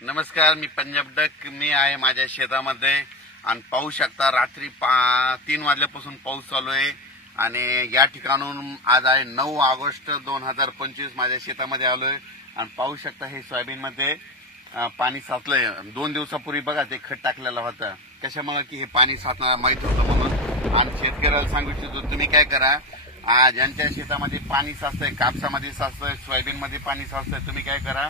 नमस्कार, मी पंजाब डक. मी आहे माझ्या शेतामध्ये आणि पाहू शकता रात्री 3 वाजल्यापासून पाऊस चालू आहे आणि या ठिकाणून आज आहे 9 ऑगस्ट 2025. माझ्या शेतामध्ये आलोय आणि पाहू शकता हे सोयाबीन मध्ये पाणी साचलंय. 2 दिवसापूर्वी बघा ते खत टाकलेलं होतं. कशामुळे की हे पाणी साचणार माहित होतं म्हणून. आणि शेतकऱ्याला सांगू इच्छितो, तुम्ही काय करा, ज्यांच्या शेतामध्ये पाणी साचतंय, कापसामध्ये साचतंय, सोयाबीन मध्ये पाणी साचतंय, तुम्ही काय करा,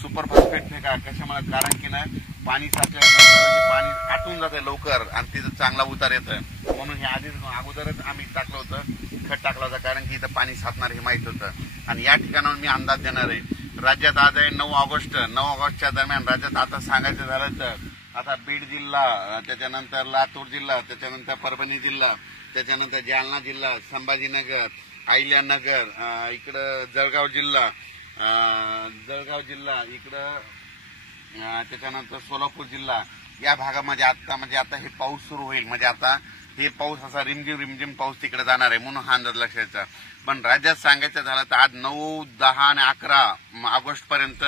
सुपर फॉस्फेट फेका. कशामुळे, कारण की ना पाणी साचल्यानंतर पाणी आटून जातं लवकर आणि तिथं चांगला उतार येतं. म्हणून हे आधीच अगोदरच आम्ही टाकलं होतं, खत टाकलं होतं, कारण की इथं पाणी साचणार हे माहित होतं. आणि या ठिकाणावर मी अंदाज देणार आहे. राज्यात आज आहे 9 ऑगस्ट. 9 ऑगस्टच्या दरम्यान राज्यात आता सांगायचं झालं तर आता बीड जिल्हा, त्याच्यानंतर लातूर जिल्हा, त्याच्यानंतर परभणी जिल्हा, त्याच्यानंतर जालना जिल्हा, संभाजीनगर, अहिल्यानगर, इकडं जळगाव जिल्हा, इकडं त्याच्यानंतर सोलापूर जिल्हा, या भागामध्ये आता हे पाऊस सुरू होईल. म्हणजे आता हे पाऊस असा रिमझिम पाऊस तिकडे जाणार आहे, म्हणून हा अंदाज लक्षाचा. पण राज्यात सांगायचं झालं तर आज 9, 10 आणि 11 ऑगस्ट पर्यंत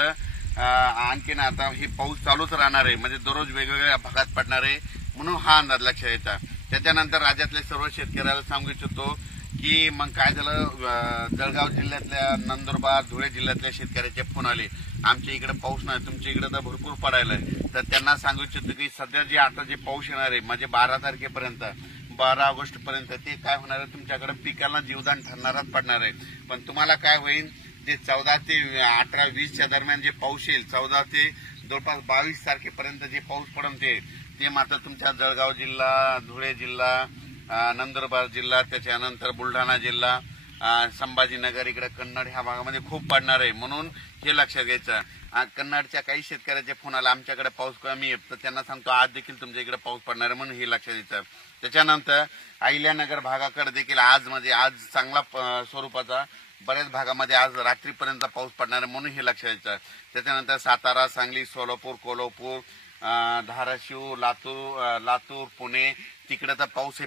आणखीन आता हे पाऊस चालूच राहणार आहे. म्हणजे दररोज वेगवेगळ्या भागात पडणार आहे, म्हणून हा अंदाज लक्षात यायचा. त्याच्यानंतर राज्यातल्या सर्व शेतकऱ्याला सांगू इच्छितो की मग काय झालं, जळगाव जिल्ह्यातल्या, नंदुरबार, धुळे जिल्ह्यातल्या शेतकऱ्याचे फोन आले, आमच्या इकडे पाऊस नाही, तुमच्या इकडे तर भरपूर पडायलाय. तर त्यांना सांगू इच्छितो की सध्या जे आता जे पाऊस येणार आहे, म्हणजे 12 तारखेपर्यंत, 12 ऑगस्ट पर्यंत, ते काय होणार आहे, तुमच्याकडे पिकाला जीवदान ठरणारच पडणार आहे. पण तुम्हाला काय होईल, जे 14 ते 18, 20च्या दरम्यान जे पाऊस येईल, 14 ते जवळपास 22 तारखेपर्यंत जे पाऊस पडेल ते मात्र तुमच्या जळगाव जिल्हा, धुळे जिल्हा, नंदुरबार जिल्हा, त्याच्यानंतर बुलढाणा जिल्हा, संभाजीनगर, इकडे कन्नड ह्या भागामध्ये खूप पडणार आहे. म्हणून हे लक्षात घ्यायचं. कन्नडच्या काही शेतकऱ्याच्या फोन आला, आमच्याकडे पाऊस कमी आहे, तर त्यांना सांगतो आज देखील तुमच्या इकडे पाऊस पडणार आहे, म्हणून हे लक्षात द्यायचं. त्याच्यानंतर अहिल्यानगर भागाकडे देखील आज चांगला स्वरूपाचा बऱ्याच भागामध्ये आज रात्रीपर्यंत पाऊस पडणार आहे, म्हणून हे लक्षात द्यायचं. त्याच्यानंतर सातारा, सांगली, सोलापूर, कोल्हापूर, धाराशिव, लातूर, पुणे, तिकडे तर पाऊस